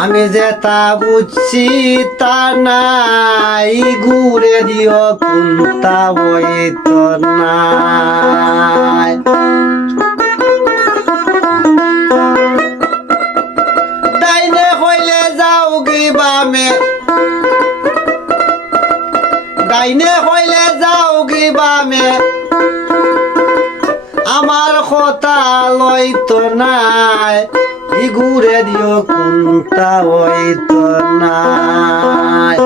আমি যে তা বুঝছি তা নাই। ঘুরে দিও কোনটা ওই তো নাই ডাইনে হইলে যাও গি বামে। ডাইনে হইলে যাও গি বামে। আমার কথা লইতো নাই। ই ঘুরে দিও কোনটা হইতো নাই।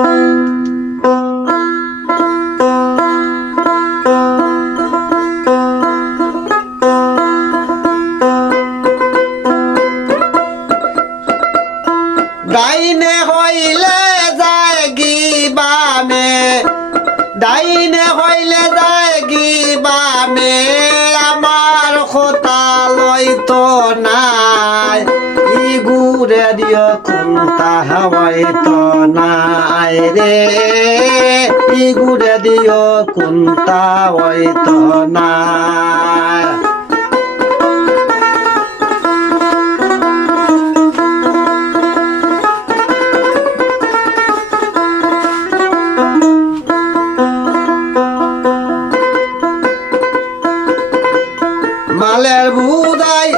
ডাইনে হইলে যায় গি বামে ডাইনে হইলে যায় গি বামে আমার কথা দিও কোনটা হইতো নাই রে। গুড়ে দিও কোনটা হইতো নাই মালের বুদাই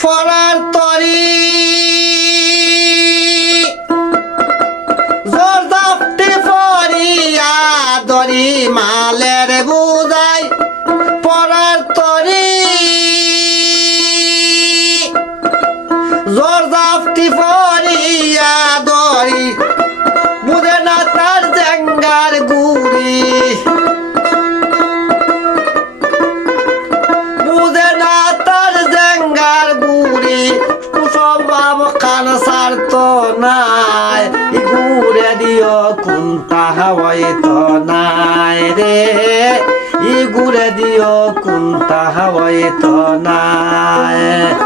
ফরার তরি। tema. নাই দিও কোন দিও তো নাই রে? ই ঘুরে দিও কুন্তা তো নাই।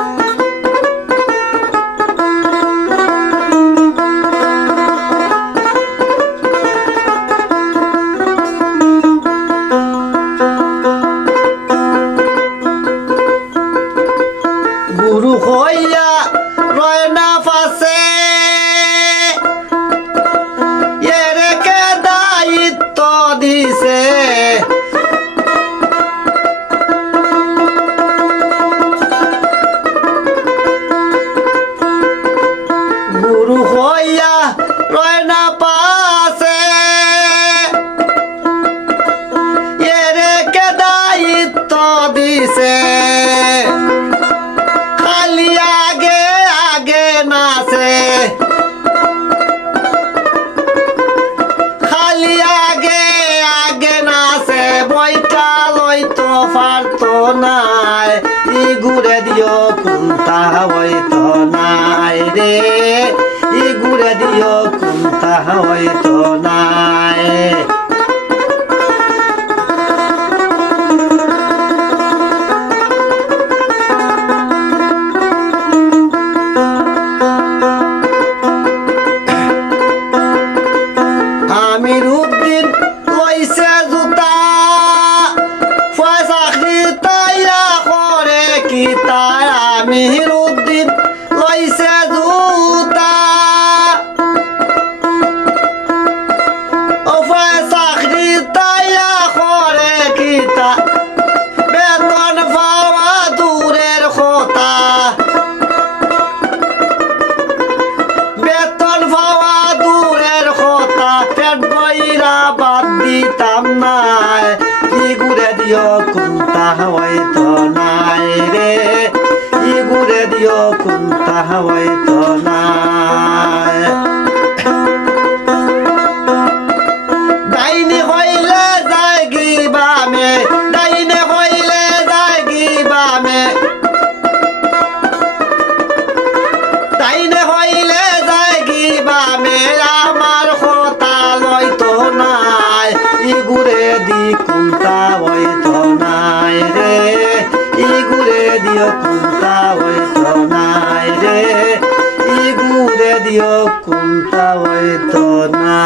পারতো নাই। ই ঘুরে দিও কুন্তা হইতো নাই রে। ই ঘুরে দিও কুন্তা হইতো নাই। me hero. দিও কুন্তা হইতো না